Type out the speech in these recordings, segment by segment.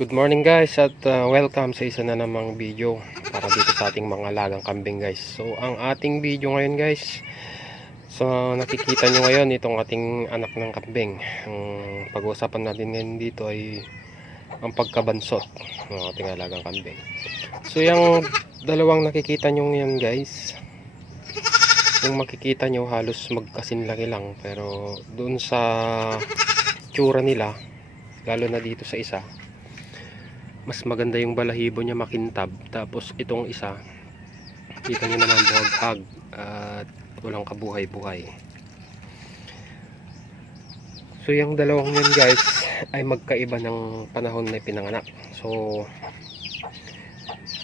Good morning guys at welcome sa isa na namang video para dito sa ating mga alagang kambing guys. So ang ating video ngayon guys, so nakikita nyo ngayon itong ating anak ng kambing. Ang pag-uusapan natin ngayon dito ay ang pagkabansot ng ating alagang kambing. So yung dalawang nakikita nyo yan guys, kung makikita nyo halos magkasinlaki lang, pero doon sa tsura nila, lalo na dito sa isa, mas maganda yung balahibo niya, makintab. Tapos itong isa, kita nyo naman buhag-hag at walang kabuhay-buhay. So yung dalawang yun guys ay magkaiba ng panahon na pinanganak. So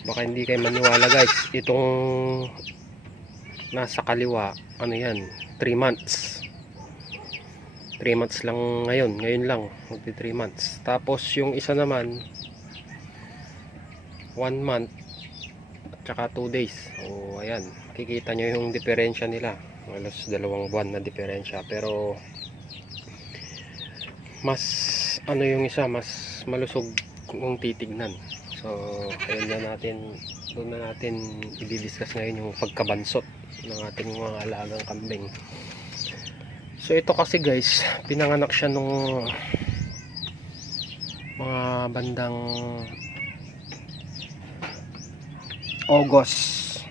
baka hindi kayo maniwala guys, itong nasa kaliwa, ano yan, 3 months 3 months lang ngayon lang magti 3 months. Tapos yung isa naman 1 month at saka 2 days. So ayan, makikita nyo yung diferensya nila, halos 2 buwan na diferensya. Pero mas ano yung isa, mas malusog kung titignan. So ayun na natin, doon na natin i-discuss ngayon yung pagkabansot ng ating mga alagang kambing. So ito kasi guys, pinanganak siya nung mga bandang August,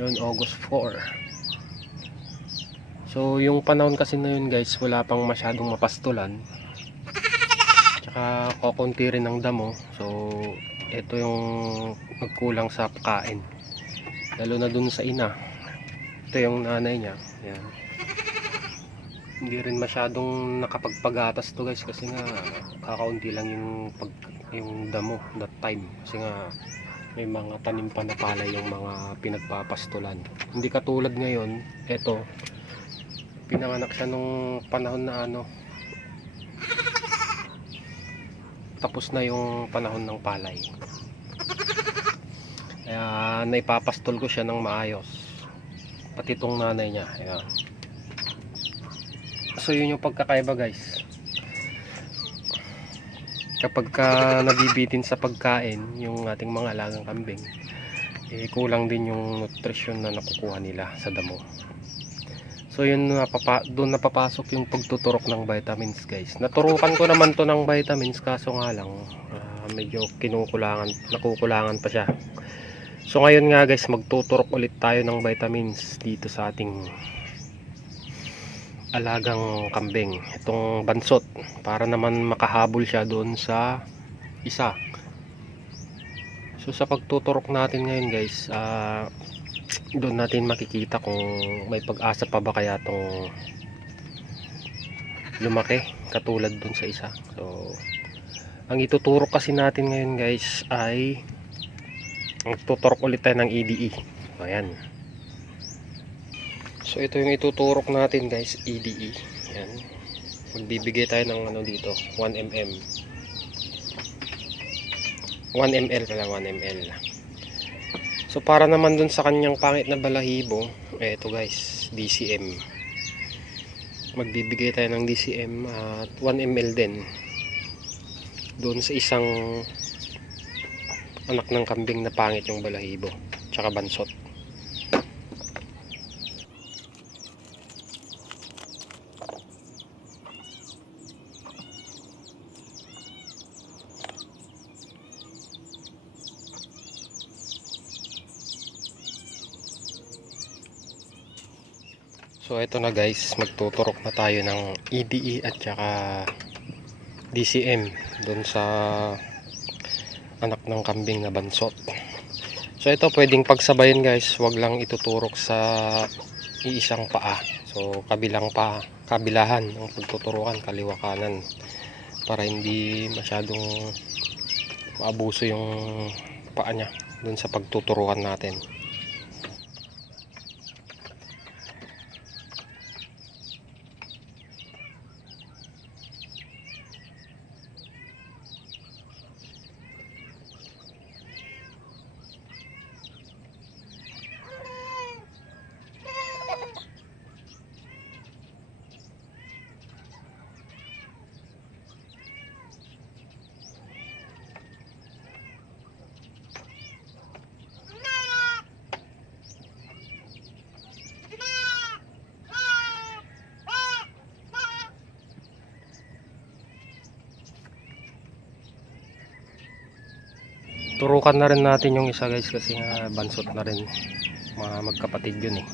yun, August 4. So yung panahon kasi na yun guys, wala pang masyadong mapastulan, tsaka kukunti rin ng damo. So ito yung magkulang sa pagkain, lalo na dun sa ina. Ito yung nanay niya, yan. Hindi rin masyadong nakapagpagatas to guys, kasi nga kakaunti lang yung damo that time, kasi nga may mga tanim pa na palay yung mga pinagpapastulan. Hindi katulad ngayon, eto pinanganak siya nung panahon na ano, tapos na yung panahon ng palay, kaya naipapastol ko siya ng maayos, pati itong nanay niya. Ayan. So yun yung pagkakaiba guys, kapag ka nabibitin sa pagkain yung ating mga alagang kambing, kulang din yung nutrisyon na nakukuha nila sa damo. So yun, doon napapasok yung pagtuturok ng vitamins guys. Naturukan ko naman to ng vitamins, kaso nga lang medyo nakukulangan pa siya. So ngayon nga guys, magtuturok ulit tayo ng vitamins dito sa ating alagang kambing, itong bansot, para naman makahabol siya doon sa isa. So sa pagtuturok natin ngayon guys, doon natin makikita kung may pag-asa pa ba kaya tong lumaki katulad doon sa isa. So ang ituturok kasi natin ngayon guys ay magtuturok ulit tayo ng EDE. Ayan. So ito yung ituturok natin guys, EDE. Yan. Magbibigay tayo ng ano dito, 1 mm. 1 ml pala, 1 ml. So para naman dun sa kanyang pangit na balahibo, ito guys, DCM. Magbibigay tayo ng DCM at 1 ml din doon sa isang anak ng kambing na pangit yung balahibo, tsaka bansot. So ito na guys, magtuturok na tayo ng EDE at saka DCM doon sa anak ng kambing na bansot. So ito pwedeng pagsabayin guys, wag lang ituturok sa iisang paa. So kabilahan ang pagtuturukan, kaliwa kanan, para hindi masyadong maabuso yung paa niya doon sa pagtuturukan natin. turukan na rin natin yung isa guys kasi nga bansot na rin, mga magkapatid yun eh.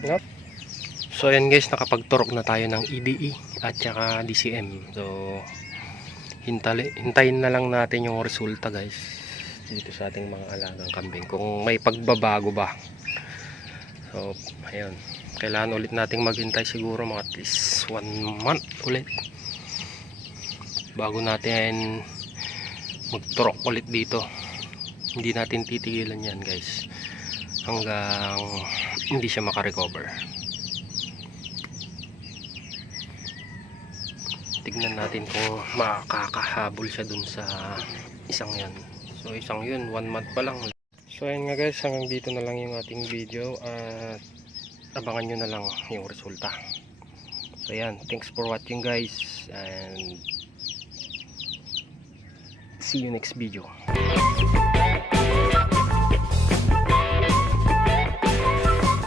Yep. So ayan guys, nakapagturok na tayo ng EDE at saka DCM. So hintayin na lang natin yung resulta guys dito sa ating mga alagang kambing, kung may pagbabago ba. So ayun, kailangan ulit nating maghintay siguro mga at least 1 month ulit bago natin magturok ulit dito. Hindi natin titigilan yan guys hanggang hindi siya makarecover. Tignan natin kung makakahabol siya dun sa isang yan. So isang yun, 1 month pa lang. So ayun nga guys, hanggang dito na lang yung ating video at abangan nyo na lang yung resulta. So ayan, thanks for watching guys and see you next video.